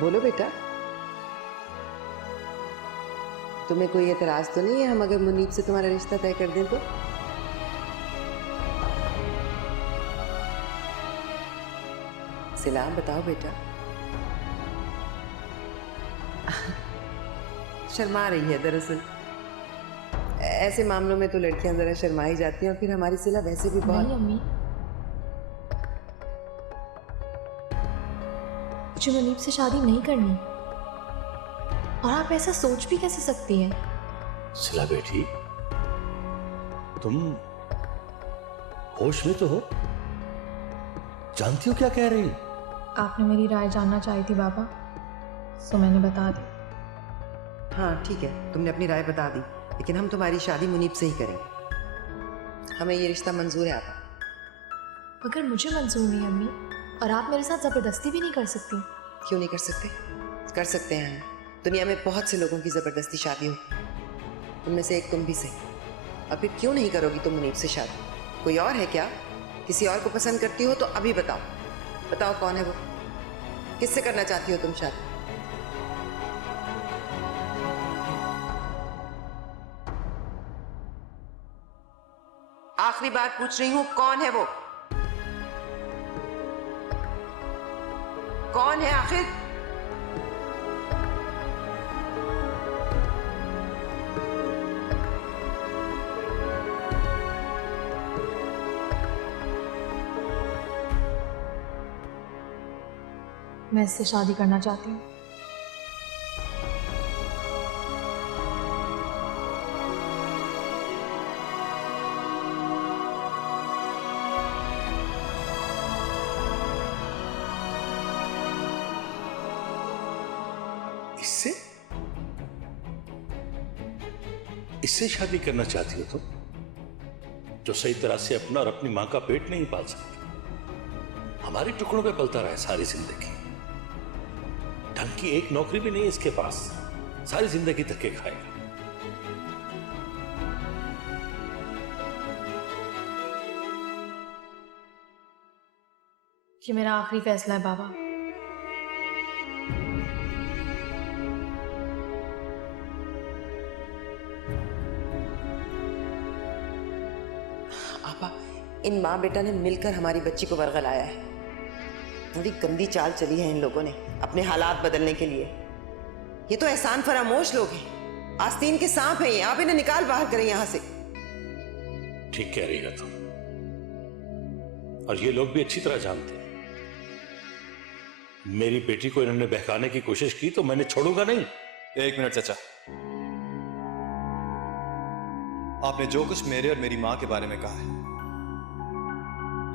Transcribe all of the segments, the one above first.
बोलो बेटा, तुम्हें कोई एतराज तो नहीं है हम अगर मुनीब से तुम्हारा रिश्ता तय कर दें तो? सिला, बताओ बेटा। शर्मा रही है दरअसल। ऐसे मामलों में तो लड़कियां जरा शर्मा ही जाती हैं और फिर हमारी सिला वैसे भी बहुत। नहीं अम्मी, मुझे मुनीब से शादी नहीं करनी। और आप ऐसा सोच भी कैसे सकती हैं? सिला बेटी, तुम होश में तो हो? जानती हो क्या कह रही? आपने मेरी राय जानना चाही थी बाबा, तो मैंने बता दी। हाँ ठीक है, तुमने अपनी राय बता दी, लेकिन हम तुम्हारी शादी मुनीब से ही करेंगे। हमें ये रिश्ता मंजूर है आपा। अगर मुझे मंजूर नहीं अम्मी, और आप मेरे साथ जबरदस्ती भी नहीं कर सकती? क्यों नहीं कर सकते? कर सकते हैं हम। दुनिया में बहुत से लोगों की जबरदस्ती शादी होती है, उनमें से एक तुम भी सही। अब फिर क्यों नहीं करोगी तुम मुनीब से शादी? कोई और है क्या? किसी और को पसंद करती हो तो अभी बताओ, बताओ कौन है वो? किससे करना चाहती हो तुम शादी? आखिरी बार पूछ रही हूं, कौन है वो? कौन है आखिर? मैं इससे शादी करना चाहती हूँ। इससे? इससे शादी करना चाहती हो तुम, जो सही तरह से अपना और अपनी मां का पेट नहीं पाल सकती, हमारे टुकड़ों पे पलता रहा है सारी जिंदगी। ढंग की एक नौकरी भी नहीं इसके पास, सारी जिंदगी धक्के खाएगा। ये मेरा आखिरी फैसला है बाबा। आपा, इन माँ बेटा ने मिलकर हमारी बच्ची को वर्गलाया है। बड़ी गंदी चाल चली है इन लोगों ने अपने हालात बदलने के लिए। ये तो एहसान फरामोश लोग हैं, आस्तीन के सांप हैं ये। आप इन्हें निकाल बाहर करें यहां से। ठीक कह रही है तुम, और ये लोग भी अच्छी तरह जानते हैं। मेरी बेटी को इन्होंने बहकाने की कोशिश की तो मैंने छोड़ूंगा नहीं। एक मिनट चाचा, आपने जो कुछ मेरे और मेरी मां के बारे में कहा है,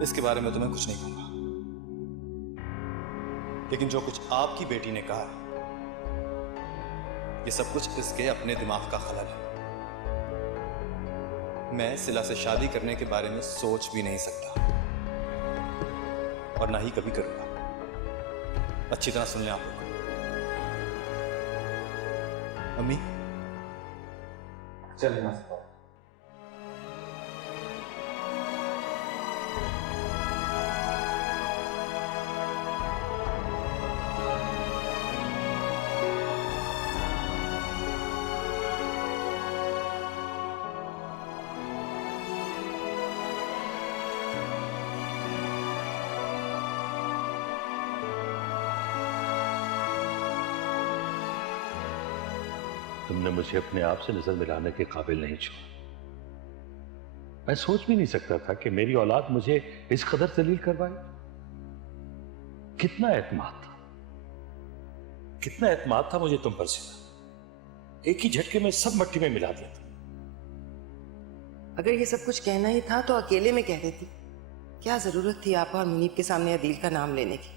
इसके बारे में तो मैं कुछ नहीं कहूंगा, लेकिन जो कुछ आपकी बेटी ने कहा है, ये सब कुछ इसके अपने दिमाग का खलल है। मैं सिला से शादी करने के बारे में सोच भी नहीं सकता, और ना ही कभी करूंगा। अच्छी तरह सुन लें आप लोग। अम्मी चलिए ना। तुमने मुझे अपने आप से नजर मिलाने के काबिल नहीं छोड़ा। मैं सोच भी नहीं सकता था कि मेरी औलाद मुझे इस कदर जलील करवाए। कितना एतमाद था, कितना एतमाद था मुझे तुम पर से। एक ही झटके में सब मट्टी में मिला दिया था। अगर ये सब कुछ कहना ही था तो अकेले में कह देती। क्या जरूरत थी आपा और मुनीब के सामने अदील का नाम लेने की?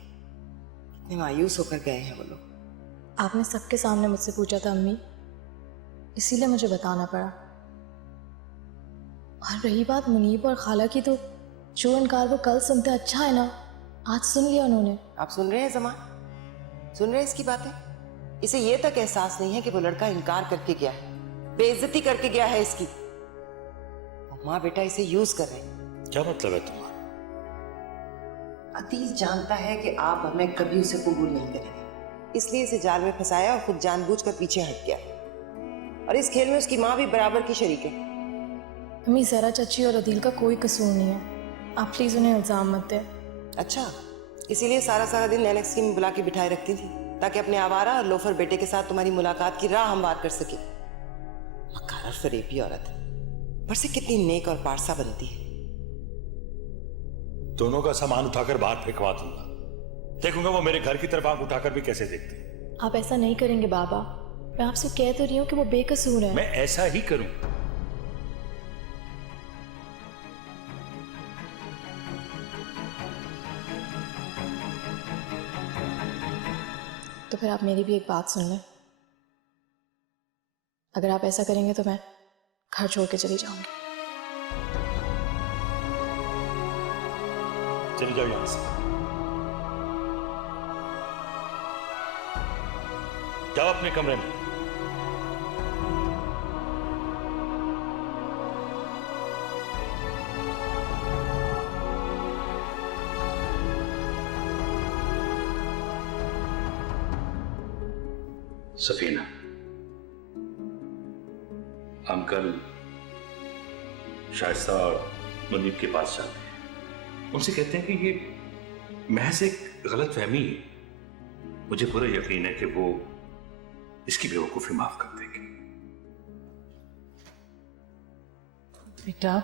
कितने मायूस होकर गए हैं वो लोग। आपने सबके सामने मुझसे पूछा था अम्मी, इसीलिए मुझे बताना पड़ा। और रही बात मुनीब और खाला की, तो जो इनकार वो कल सुनते अच्छा है ना, आज सुन लिया उन्होंने। आप सुन रहे हैं जमान? सुन रहे हैं इसकी बातें? इसे ये तक एहसास नहीं है कि वो लड़का इनकार करके गया है, बेइज्जती करके गया है इसकी। माँ बेटा इसे यूज कर रहे हैं। क्या मतलब है तुम्हारा? अतीस जानता है कि आप हमें कभी उसे कबूल नहीं करेंगे, इसलिए इसे जाल में फंसाया और खुद जानबूझकर पीछे हट गया। और इस खेल में उसकी माँ भी बराबर की शरीक है। अम्मी, जरा चाची और अदील का कोई कसूर नहीं है, आप प्लीज उन्हें इल्जाम मत दें। अच्छा, इसीलिए सारा सारा दिन एलेक्स की बुला के बिठाए रखती थी ताकि अपने आवारा और लोफर बेटे के साथ तुम्हारी मुलाकात की राह हमवार कर सके। मक्कार और फरेबी औरत पर से कितनी नेक और पारसा बनती है। दोनों का सामान उठाकर बाहर फेंकवा दूंगा, देखूंगा वो मेरे घर की तरफ आंख उठाकर भी कैसे देखते हैं। आप ऐसा नहीं करेंगे बाबा, मैं आपसे कह तो रही हूँ कि वो बेकसूर है। मैं ऐसा ही करूं। तो फिर आप मेरी भी एक बात सुन लें, अगर आप ऐसा करेंगे तो मैं घर छोड़ के चली जाऊंगी। चली जाओ यहां से, जाओ अपने कमरे में। सफीना, हम कल शाइस्ता और मुनीब के पास जाते हैं, उनसे कहते हैं कि ये महज एक गलत फहमी है। मुझे पूरा यकीन है कि वो इसकी बेवकूफी माफ कर देंगे। बेटा,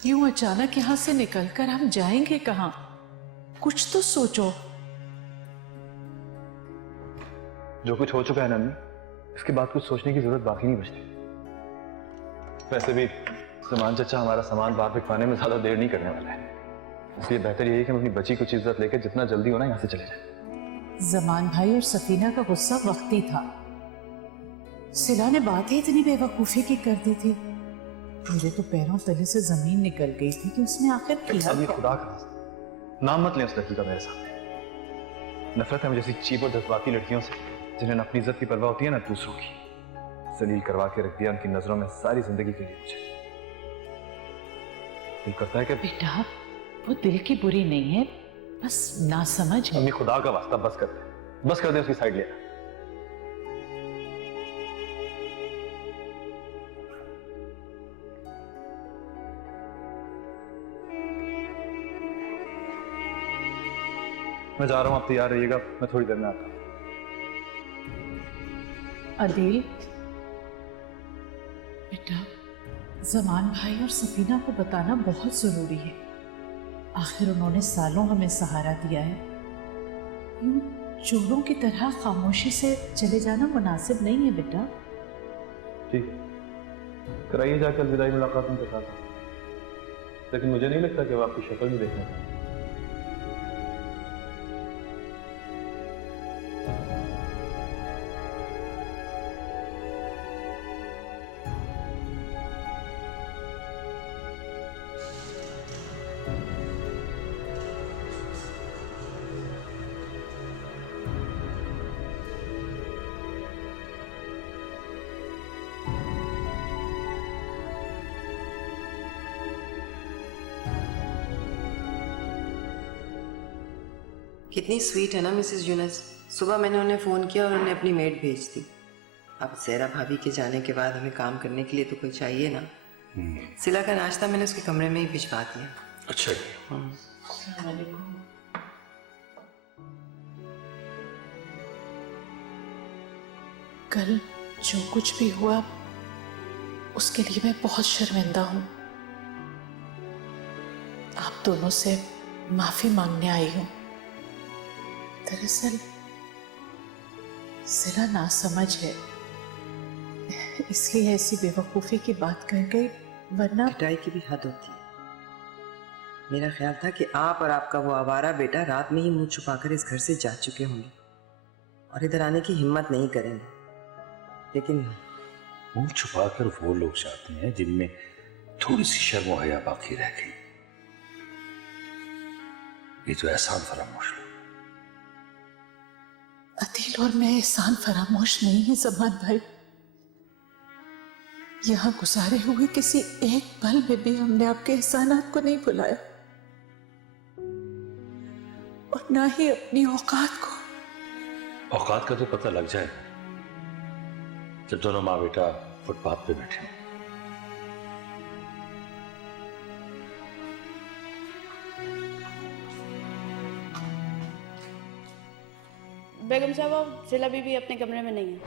यूं अचानक यहां से निकलकर हम जाएंगे कहां? कुछ तो सोचो। जो कुछ हो चुका है ना, इसके बाद कुछ सोचने की जरूरत बाकी नहीं बचती। वैसे भी जमान चचा हमारा सामान बाहर फेंकवाने में ज्यादा देर नहीं करने वाला है, इसलिए बेहतर यही है कि हम अपनी बची कुछ इज्जत लेकर जितना जल्दी होना यहाँ से चले जाए। जमान भाई और सफीना का गुस्सा वक्ती था। सिला ने बात ही इतनी बेवकूफी की कर दी थी, मेरे तो पैरों तले से जमीन निकल गई थी कि उसने आखिर किया अभी खुदा का नाम मत लें उस लड़की का मेरे सामने। नफरत है मुझे ऐसी चीप और जज्बाती लड़कियों से जिन्हें अपनी इज्जत की परवाह होती है ना दूसरों की। जलील करवा के रख दिया उनकी नजरों में सारी जिंदगी के लिए। मुझे दिल करता है कि बेटा, वो दिल की बुरी नहीं है, बस नासमझ है। अम्मी खुदा का वास्ता बस कर दे उसकी साइड ले। मैं जा रहा हूं, आप तैयार रहिएगा, मैं थोड़ी देर में आता हूं। अदील बेटा, जमान भाई और सफीना को बताना बहुत जरूरी है। आखिर उन्होंने सालों हमें सहारा दिया है। यूं चोरों की तरह खामोशी से चले जाना मुनासिब नहीं है बेटा। ठीक है, कराइए जाकर विदाई मुलाकात उनके साथ, लेकिन मुझे नहीं लगता कि वो आपकी शक्ल भी देखना चाहिए। कितनी स्वीट है ना मिसेस यूनस। सुबह मैंने उन्हें फ़ोन किया और उन्हें अपनी मेड भेज दी। अब ज़हरा भाभी के जाने के बाद हमें काम करने के लिए तो कोई चाहिए ना। सिला का नाश्ता मैंने उसके कमरे में ही भिजवा दिया। अच्छा कल जो कुछ भी हुआ उसके लिए मैं बहुत शर्मिंदा हूं। आप दोनों से माफी मांगने आई हूं। दरअसल सिला नासमझ है, इसलिए ऐसी बेवकूफी की बात कर गई, वरना पिटाई की भी हद होती है। मेरा ख्याल था कि आप और आपका वो आवारा बेटा रात में ही मुंह छुपाकर इस घर से जा चुके होंगे और इधर आने की हिम्मत नहीं करेंगे, लेकिन मुंह छुपाकर वो लोग जाते हैं जिनमें थोड़ी सी शर्म और हया बाकी रह गई। ये तो एहसान फरामोश लोग। अदील और मैं एहसान फरामोश नहीं है जमान भाई। यहां गुजारे हुए किसी एक पल में भी हमने आपके एहसानात को नहीं भुलाया। और ना ही अपनी औकात को। औकात का तो पता लग जाए जब दोनों माँ बेटा फुटपाथ पे बैठे हों। बेगम साहबा, जिला बीबी अपने कमरे में नहीं है।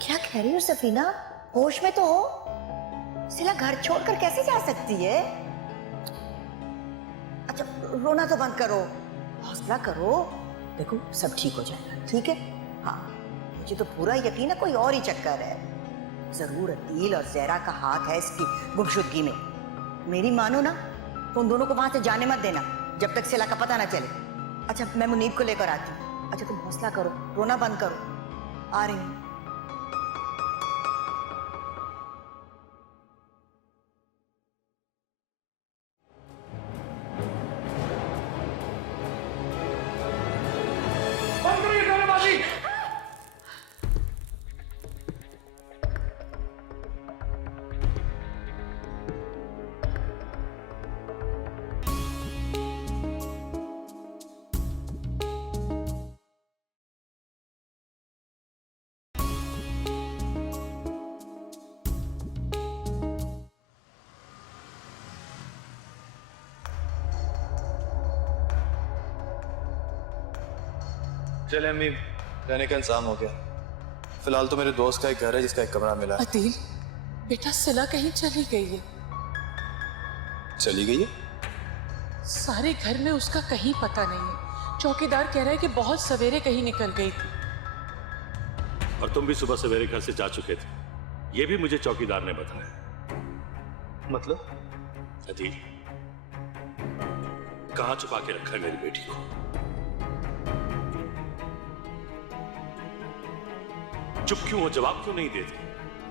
क्या कह रही हो सफीना? होश में तो हो। सिला घर छोड़कर कैसे जा सकती है? अच्छा रोना तो बंद करो, हौसला करो, देखो सब ठीक हो जाएगा, ठीक है? हाँ मुझे तो पूरा यकीन है कोई और ही चक्कर है। जरूर अदील और जहरा का हाथ है इसकी गुमशुदगी में। मेरी मानो ना तो उन दोनों को वहां से जाने मत देना जब तक सिला का पता ना चले। अच्छा मैं मुनीब को लेकर आती हूँ। अच्छा तुम हौसला करो, रोना बंद करो, आ रही हूँ। चले अम्मी, रहने का इंतजाम हो गया। फिलहाल तो मेरे दोस्त का एक घर है जिसका एक कमरा मिला है। अदील, बेटा सिला कहीं चली गई है। चली गई है? सारे घर में उसका कहीं पता नहीं है। चौकीदार कह रहा है कि बहुत सवेरे कहीं निकल गई थी। और तुम भी सुबह सवेरे घर से जा चुके थे, ये भी मुझे चौकीदार ने बताया। मतलब? अदील, कहां छुपा के रखा है मेरी बेटी को? चुप क्यों हो? जवाब क्यों नहीं देते?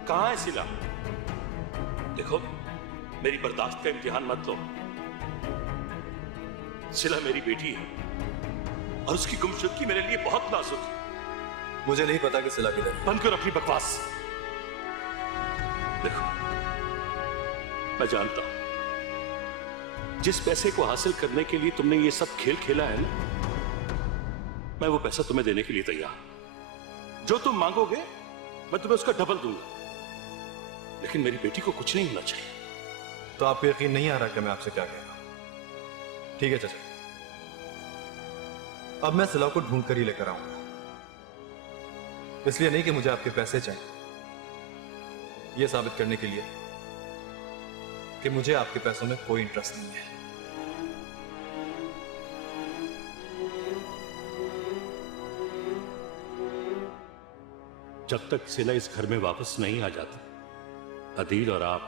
कहां है सिला? देखो, मेरी बर्दाश्त का इम्तिहान मत लो। सिला मेरी बेटी है और उसकी गुमशुदगी मेरे लिए बहुत नाजुक है। मुझे नहीं पता कि सिला किधर है। बंद करो अपनी बकवास। देखो, मैं जानता हूं जिस पैसे को हासिल करने के लिए तुमने ये सब खेल खेला है ना, मैं वो पैसा तुम्हें देने के लिए तैयार हूं। जो तुम मांगोगे मैं तुम्हें उसका डबल दूंगा, लेकिन मेरी बेटी को कुछ नहीं होना चाहिए। तो आपको यकीन नहीं आ रहा कि मैं आपसे क्या कह रहा हूं? ठीक है चाचा, अब मैं सिला को ढूंढ कर ही लेकर आऊंगा। इसलिए नहीं कि मुझे आपके पैसे चाहिए, यह साबित करने के लिए कि मुझे आपके पैसों में कोई इंटरेस्ट नहीं है। जब तक सिला इस घर में वापस नहीं आ जाती, अदील और आप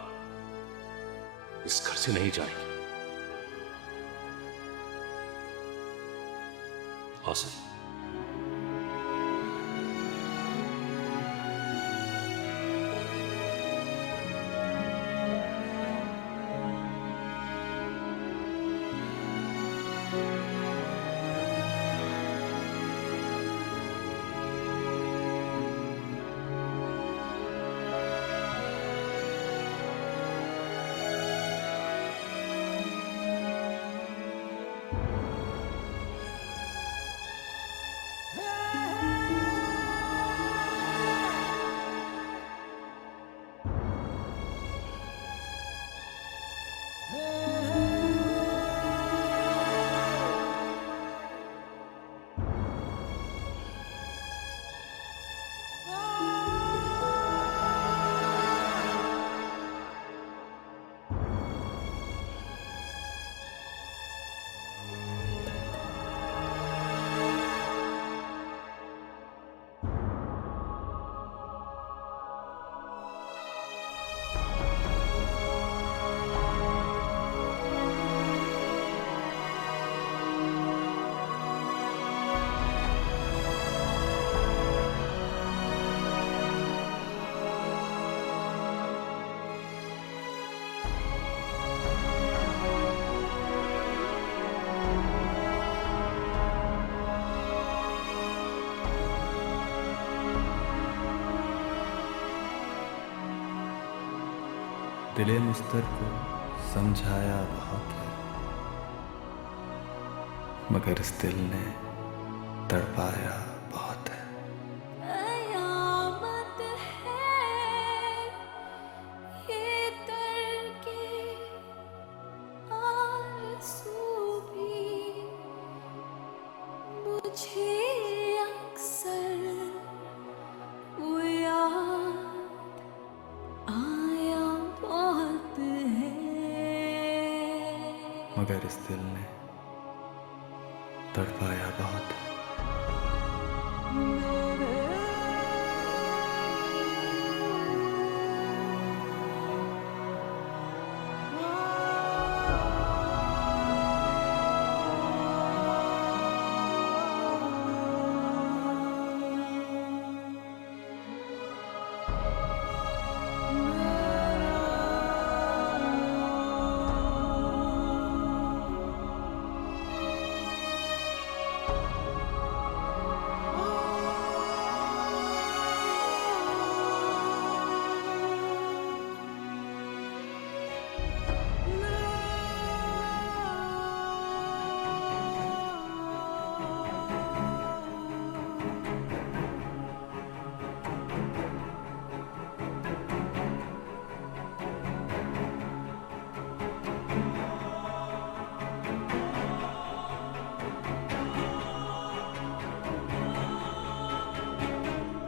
इस घर से नहीं जाएंगे। औसत दिले मुस्तर को समझाया बहुत है, मगर इस दिल ने तड़पाया बहुत है। कयामत है ये तड़के आरज़ू भी मुझे अक्सर वो याद आया बहुत है, मगर इस दिल ने तड़पाया बहुत है।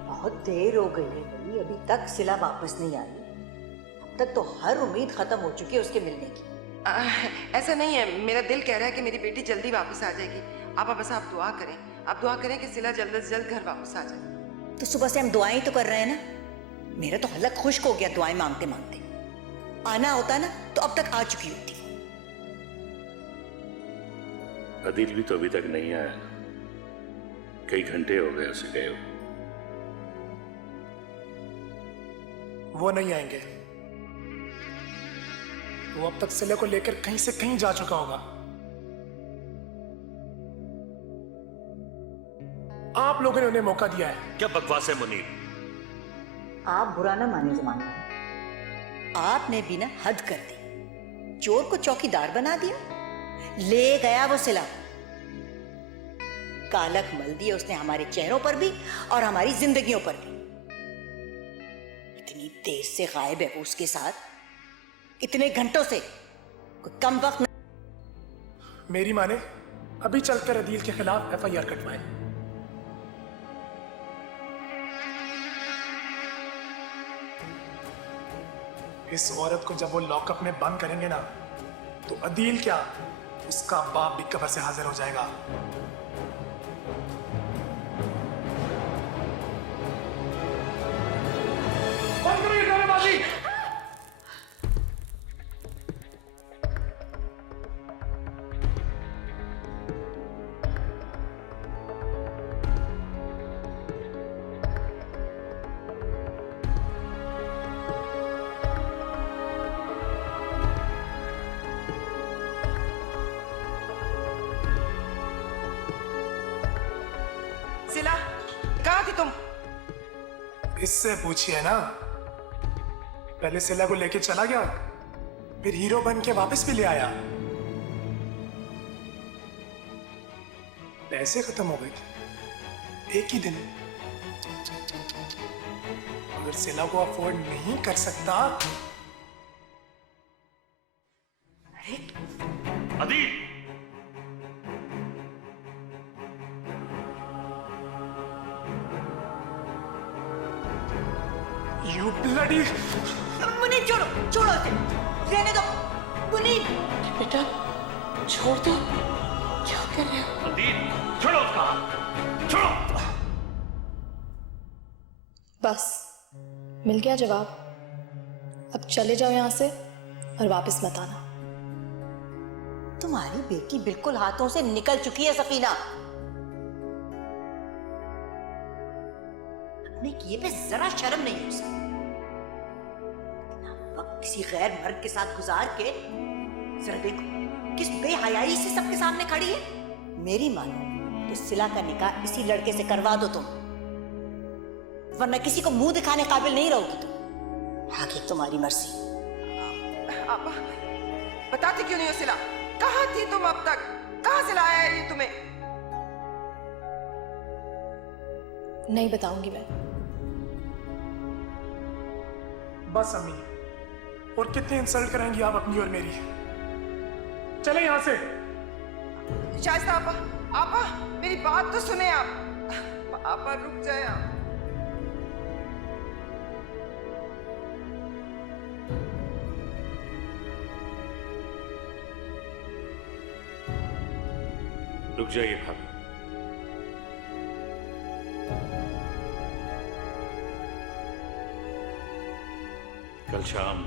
बहुत देर हो गई है भाई, अभी तक सिला वापस नहीं आई। अब तक तो हर उम्मीद खत्म हो चुकी है उसके मिलने की। ऐसा नहीं है, मेरा दिल कह रहा है कि मेरी बेटी जल्दी वापस आ जाएगी। आप बस आप दुआ करें, आप दुआ करें कि सिला जल्द से जल्द घर वापस आ जाए। तो सुबह से हम दुआएं तो कर रहे हैं ना। मेरा तो हलक खुश्क हो गया दुआएं मांगते मांगते। आना होता ना तो अब तक आ चुकी होती। अदील भी तो अभी तक नहीं आया, कई घंटे हो गए उसे गए हुए। वो नहीं आएंगे, वो अब तक सिले को लेकर कहीं से कहीं जा चुका होगा। आप लोगों ने उन्हें मौका दिया है। क्या बकवास है मुनीर? आप बुरा ना माने ज़ुबान भाई, आपने भी ना हद कर दी। चोर को चौकीदार बना दिया, ले गया वो सिला। कालक मल दिए उसने हमारे चेहरों पर भी और हमारी जिंदगियों पर भी। इतनी देर से गायब है वो उसके साथ, इतने घंटों से, कोई कम वक्त नहीं। मेरी माने अभी चलकर अदील के खिलाफ FIR कटवाएं। इस औरत को जब वो लॉकअप में बंद करेंगे ना, तो अदील क्या, उसका बाप भी कब्र से हाजिर हो जाएगा। बंद करो ये ड्रामेबाजी। सिला, कहाँ थी तुम? इससे पूछिए ना। पहले सिला को लेके चला गया, फिर हीरो बन के वापस भी ले आया। पैसे खत्म हो गए थे एक ही दिन। अगर सिला को अफोर्ड नहीं कर सकता। Adeel, you bloody. मुनीब छोड़ो, छोड़ो इसे, रहने दो। मुनीब बेटा छोड़ दो, क्या कर रहे हो? अदील, छोड़ो उसका हाथ, छोड़ो। बस मिल गया जवाब। अब चले जाओ यहाँ से और वापस मत आना। तुम्हारी बेटी बिल्कुल हाथों से निकल चुकी है सफीना। अपने किए पे जरा शर्म नहीं है उसे। इतना वक्त किसी गैर मर्द के साथ गुजार के जरा देखो किस बेहयाई से सबके सामने खड़ी है। मेरी मानो तो सिला का निकाह इसी लड़के से करवा दो तुम, वरना किसी को मुंह दिखाने काबिल नहीं रहोगी तुम। आगे तुम्हारी मर्जी। आपा बताते क्यों नहीं हो सिला? कहाँ थी तुम अब तक? कहाँ से लाया है ये तुम्हें? नहीं बताऊंगी मैं। बस अम्मी, और कितने इंसल्ट कराएंगी आप अपनी और मेरी? चले यहां से। शाइस्ता आपा, आपा मेरी बात तो सुने आप। आपा रुक जाए आप। रुक जाइए भाभी। कल शाम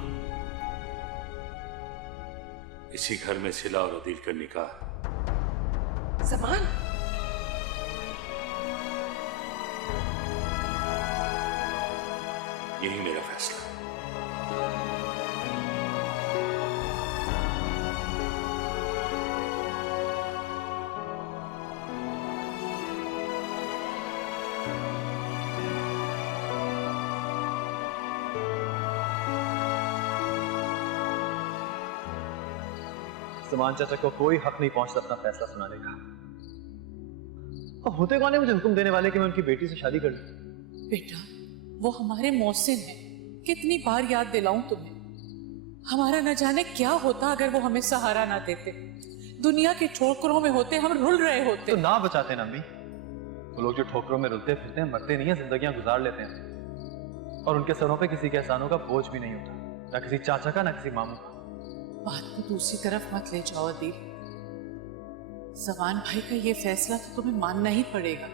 इसी घर में सिला और अदील का निकाह है। जमान, यही मेरा फैसला है। समान चाचा को कोई हक नहीं पहुंचता अपना फैसला सुनाने का। और होते कौन है मुझे हुक्म देने वाले कि मैं उनकी बेटी से शादी कर लूं? बेटा, वो हमारे मोहसिन हैं। कितनी बार याद दिलाऊं तुम्हें? हमारा न जाने क्या होता अगर वो हमें सहारा ना देते। दुनिया के ठोकरों में होते हम रुल रहे होते। तो ना बचाते ना अम्मी। वो लोग जो ठोकरों में रुलते फिरते हैं, मरते नहीं है, जिंदगियां गुजार लेते हैं, और उनके सरों पे किसी के एहसानों का बोझ भी नहीं होता, ना किसी चाचा का ना किसी मामू का। बात को दूसरी तरफ मत ले जाओ अदील। जमान भाई का ये फैसला तो तुम्हें मानना ही पड़ेगा,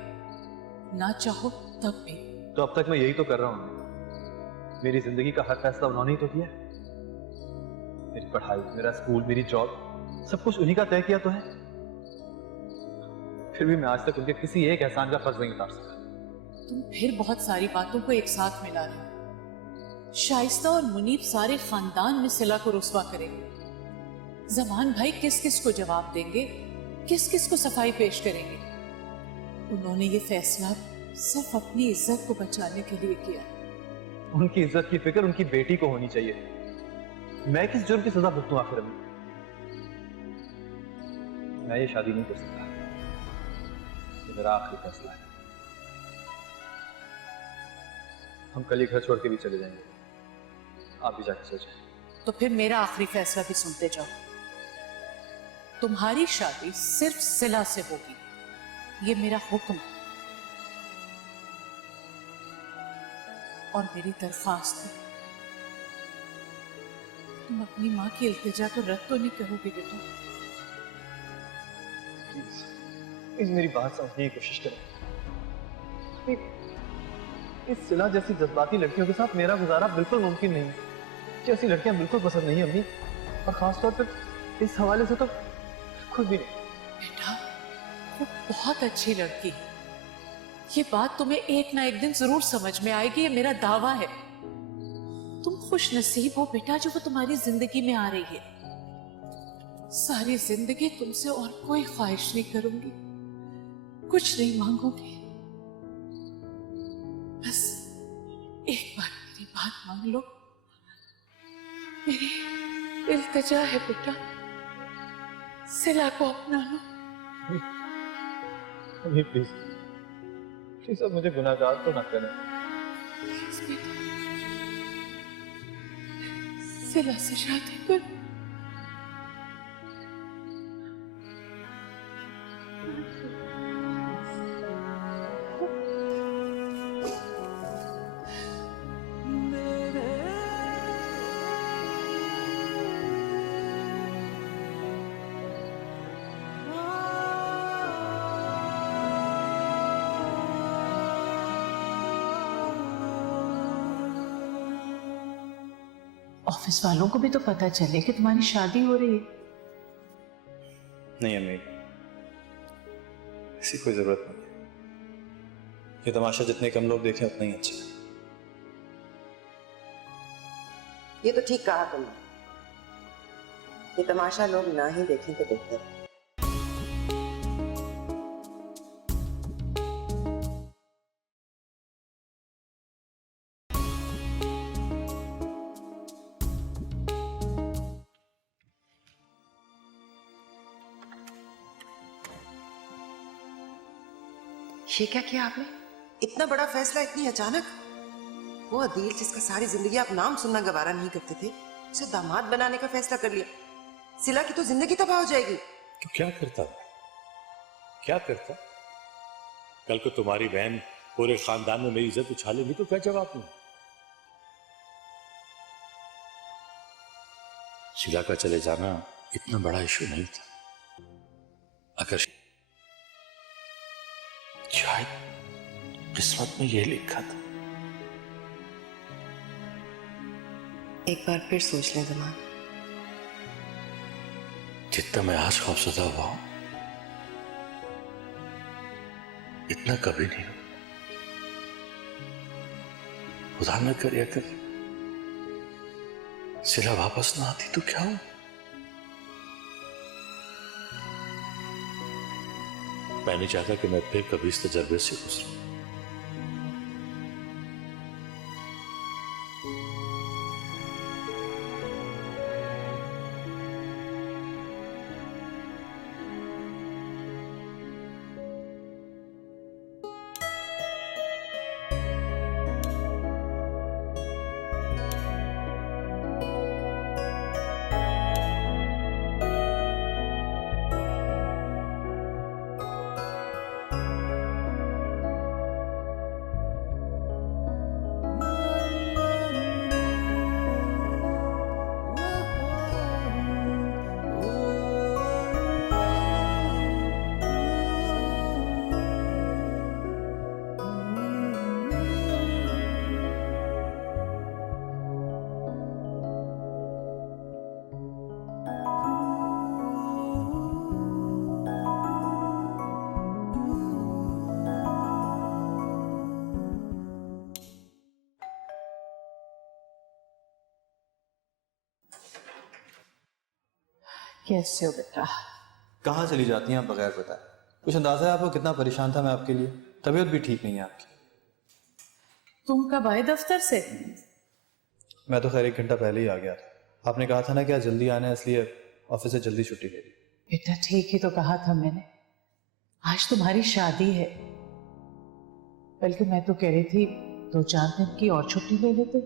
ना चाहो तब भी। तो अब तक मैं यही तो कर रहा हूं। मेरी जिंदगी का हर फैसला उन्होंने ही तो किया। मेरी पढ़ाई, मेरा स्कूल, मेरी जॉब, सब कुछ उन्हीं का तय किया तो है। फिर भी मैं आज तक उनके किसी एक एहसान का फर्ज नहीं उतार सका। तुम फिर बहुत सारी बातों को एक साथ मिला रहे हो। शाइस्ता और मुनीब सारे खानदान में सिला को रुस्वा करेंगे। जमान भाई किस किस को जवाब देंगे, किस किस को सफाई पेश करेंगे? उन्होंने ये फैसला सिर्फ अपनी इज्जत को बचाने के लिए किया। उनकी इज्जत की फिक्र उनकी बेटी को होनी चाहिए। मैं किस जुर्म की सजा भुगतूं आखिर में? मैं ये शादी नहीं कर सकता। ये मेरा आखिरी फैसला है। हम कल ही घर छोड़ के भी चले जाएंगे। आप भी जाके सोचें। तो फिर मेरा आखिरी फैसला भी सुनते जाओ। तुम्हारी शादी सिर्फ सिला से होगी, ये मेरा हुक्म है। और मेरी दरख्वास्त है, तुम अपनी माँ की इल्तिजा को रद्द तो नहीं करोगे बेटा? प्लीज मेरी बात समझने की कोशिश करें। इस सिला जैसी जज्बाती लड़कियों के साथ मेरा गुजारा बिल्कुल मुमकिन नहीं। जैसी लड़कियां बिल्कुल पसंद नहीं अम्मी, और खासतौर पर इस हवाले से तो खुद भी नहीं। बेटा, वो बहुत अच्छी लड़की है। ये बात तुम्हें एक ना एक दिन जरूर समझ में आएगी, ये मेरा दावा है। तुम खुश नसीब हो बेटा जो वो तुम्हारी जिंदगी में आ रही है। सारी जिंदगी तुमसे और कोई ख्वाहिश नहीं करूंगी, कुछ नहीं मांगूंगी। बस एक बार मेरी बात मान लो। मेरी इल्तिजा है बेटा, सिला को अपना लो। अम्मी प्लीज, प्लीज अब मुझे गुनाहगार तो ना करें। सिला से शादी कर। ऑफिस वालों को भी तो पता चले कि तुम्हारी शादी हो रही है। नहीं अम्मी, इसकी कोई जरूरत नहीं है। ये तमाशा जितने कम लोग देखें उतना ही अच्छा है। ये तो ठीक कहा तुमने। ये तमाशा लोग ना ही देखें तो बेहतर है। ये क्या किया आपने? इतना बड़ा फैसला इतनी अचानक? वो अदील जिसका सारी जिंदगी आप नाम सुनना गवारा नहीं करते थे, उसे दामाद बनाने का फैसला कर लिया। सिला की तो जिंदगी तबाह हो जाएगी। तो क्या करता मैं? क्या करता? कल को तुम्हारी बहन पूरे खानदान में मेरी इज्जत उछालेगी तो क्या जवाब दूं? शीला का चले जाना इतना बड़ा इशू नहीं था। अगर शायद किस्मत में यह लिखा था। एक बार फिर सोच लें जमान। जितना मैं आज खौफजदा हुआ हूं, इतना कभी नहीं हुआ। खुदा न करे अगर सिला वापस ना आती तो क्या हो? मैं नहीं चाहता कि मैं फिर कभी इस तजर्बे से गुजरूं। कैसे हो बेटा? कहाँ चली जाती हैं आप बगैर बताए? कुछ अंदाजा है आपको कितना परेशान था मैं आपके लिए? तबीयत भी ठीक नहीं है आपकी। तुम कब आए दफ्तर से? मैं तो खैर 1 घंटा पहले ही आ गया था। आपने कहा था ना कि आज जल्दी आना है, इसलिए ऑफिस से जल्दी छुट्टी ले ली। बेटा ठीक ही तो कहा था मैंने। आज तुम्हारी शादी है, बल्कि मैं तो कह रही थी 2-4 दिन की और छुट्टी ले लेते।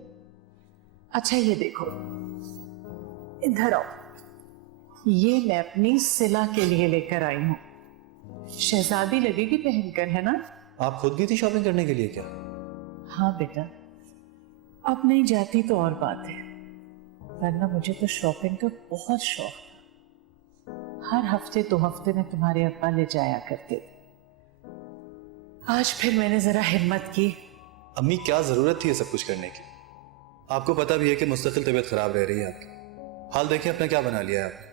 अच्छा ये देखो, इधर आओ। ये मैं अपनी सिला के लिए लेकर आई हूं। शहजादी लगेगी पहनकर, है ना? आप खुद गई थी शॉपिंग करने के लिए क्या? हाँ बेटा, अब नहीं जाती तो और बात है, वरना मुझे तो शॉपिंग का बहुत शौक था। हर हफ्ते 2 हफ्ते में तुम्हारे अब्बा ले जाया करते थे। आज फिर मैंने जरा हिम्मत की। अम्मी क्या जरूरत थी ये सब कुछ करने की? आपको पता भी है कि मुस्तकिल तबीयत खराब रह रही है आपकी। हाल देखिए अपने क्या बना लिया है आपने।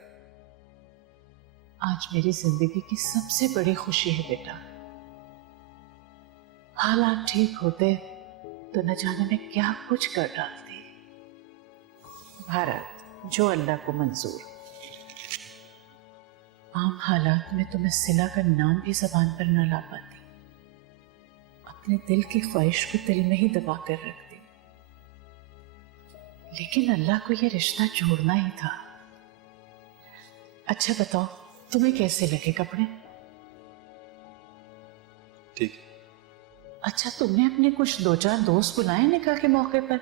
आज मेरी जिंदगी की सबसे बड़ी खुशी है बेटा। हालात ठीक होते तो न जाने मैं क्या कुछ कर डालती। भारत, जो अल्लाह को मंजूर। आम हालात में तो मैं सिला का नाम भी जबान पर न ला पाती। अपने दिल की ख्वाहिश को दिल में ही दबा कर रखती। लेकिन अल्लाह को यह रिश्ता जोड़ना ही था। अच्छा बताओ, तुम्हें कैसे लगे कपड़े? ठीक। अच्छा, तुमने अपने कुछ 2-4 दोस्त बुलाए निकाह के मौके पर?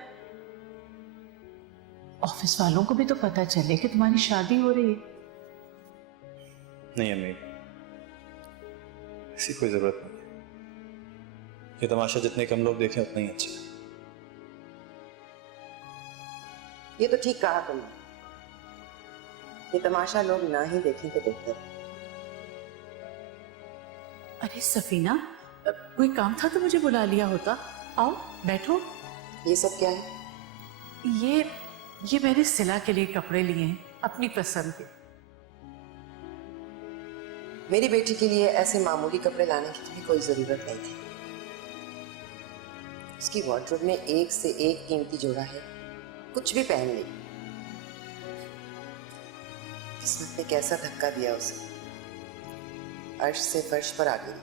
ऑफिस वालों को भी तो पता चले कि तुम्हारी शादी हो रही है। नहीं अम्मी, ऐसी कोई जरूरत नहीं। ये तमाशा जितने कम लोग देखें उतना ही अच्छा है। ये तो ठीक कहा तुमने। ये तमाशा लोग ना ही देखें तो बेहतर। अरे सफीना, कोई काम था तो मुझे बुला लिया होता। आओ बैठो। ये सब क्या है? ये मैंने सिला के लिए कपड़े लिए हैं, अपनी पसंद के। मेरी बेटी के लिए ऐसे मामूली कपड़े लाने की भी कोई जरूरत नहीं थी। उसकी वार्डरोब में एक से एक कीमती जोड़ा है, कुछ भी पहन ले। किस्मत ने कैसा धक्का दिया उसे, अर्श से फर्श पर आ गई।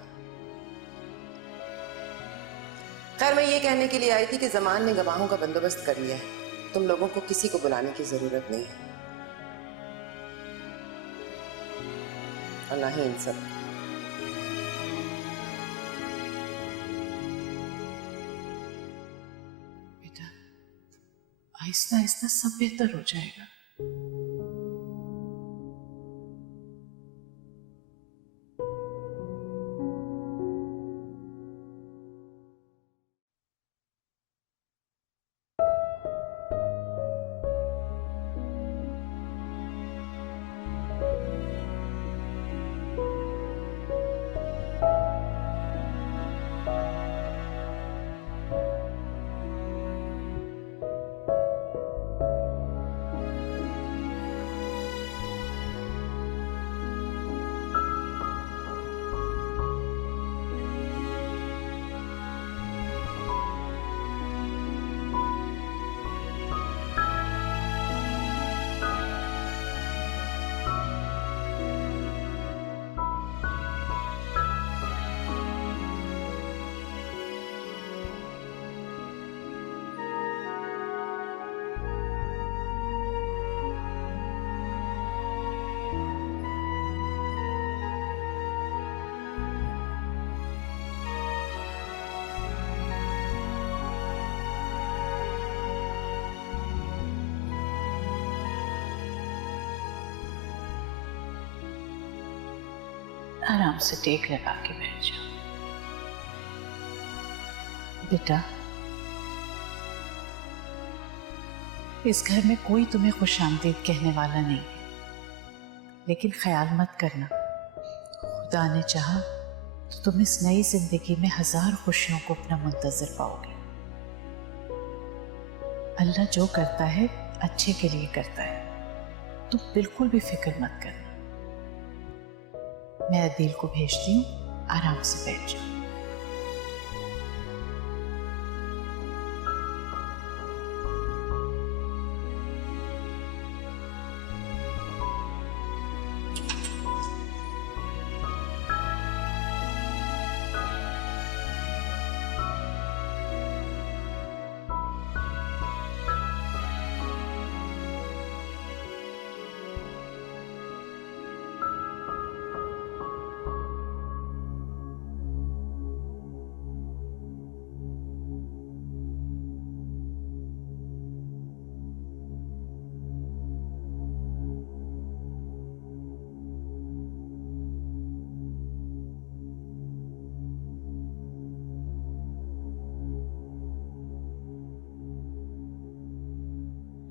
खैर, मैं ये कहने के लिए आई थी कि जमान ने गवाहों का बंदोबस्त कर लिया है। तुम लोगों को किसी को बुलाने की जरूरत नहीं है, और ना ही इन सब। आहिस्ता आहिस्ता सब बेहतर हो जाएगा। आराम से टेक लगा के बैठ जाओ बेटा। इस घर में कोई तुम्हें खुशामदीद कहने वाला नहीं है, लेकिन ख्याल मत करना, खुदा ने चाहा तो तुम इस नई जिंदगी में 1000 खुशियों को अपना मुंतजर पाओगे। अल्लाह जो करता है अच्छे के लिए करता है, तुम बिल्कुल भी फिक्र मत करना। मैं अदील को भेजती हूँ, आराम से बैठ जाओ।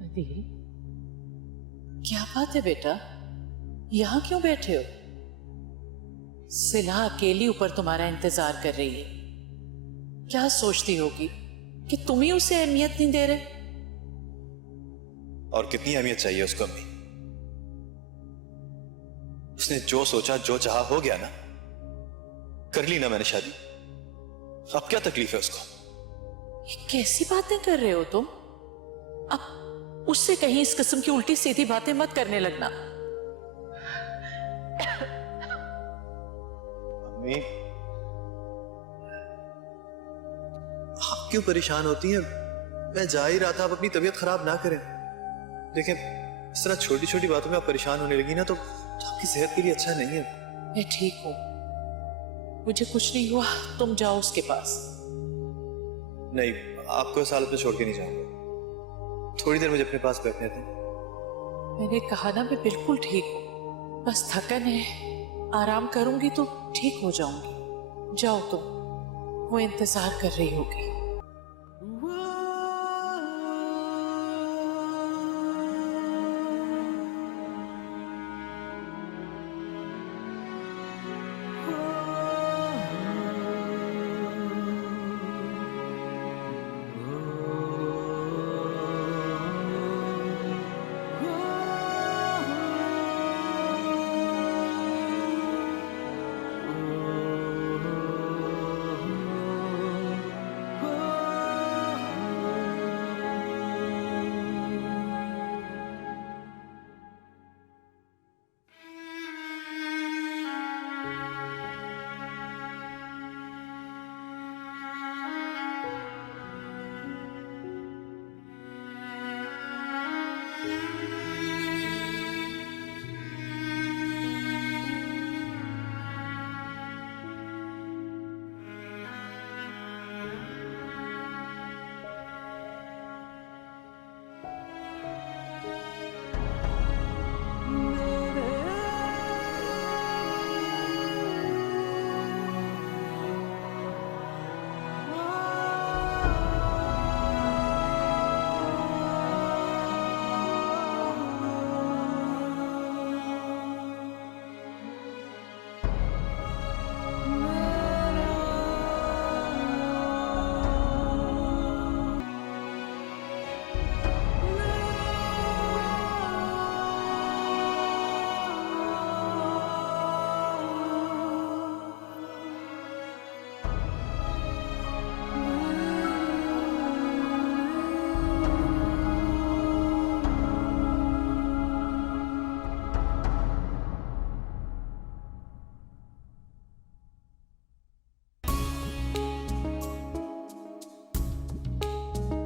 अदील, क्या बात है बेटा, यहां क्यों बैठे हो? सिला अकेली ऊपर तुम्हारा इंतजार कर रही है। क्या सोचती होगी कि तुम ही उसे अहमियत नहीं दे रहे? और कितनी अहमियत चाहिए उसको अम्मी? उसने जो सोचा जो चाहा हो गया ना, कर ली ना मैंने शादी, अब क्या तकलीफ है उसको? ये कैसी बातें कर रहे हो तुम? अब उससे कहीं इस किस्म की उल्टी सीधी बातें मत करने लगना। अम्मी, आप क्यों परेशान होती हैं? मैं जा ही रहा था, आप अपनी तबीयत खराब ना करें। देखें, इस तरह छोटी छोटी बातों में आप परेशान होने लगी ना तो आपकी सेहत के लिए अच्छा नहीं है। मैं ठीक हूं, मुझे कुछ नहीं हुआ, तुम जाओ उसके पास। नहीं, आपको इस हालत में छोड़ के नहीं जाऊंगा, थोड़ी देर मुझे अपने पास बैठने दें। मैंने कहा ना मैं बिल्कुल ठीक हूं, बस थकन है, आराम करूंगी तो ठीक हो जाऊंगी। जाओ तुम, वो इंतजार कर रही होगी।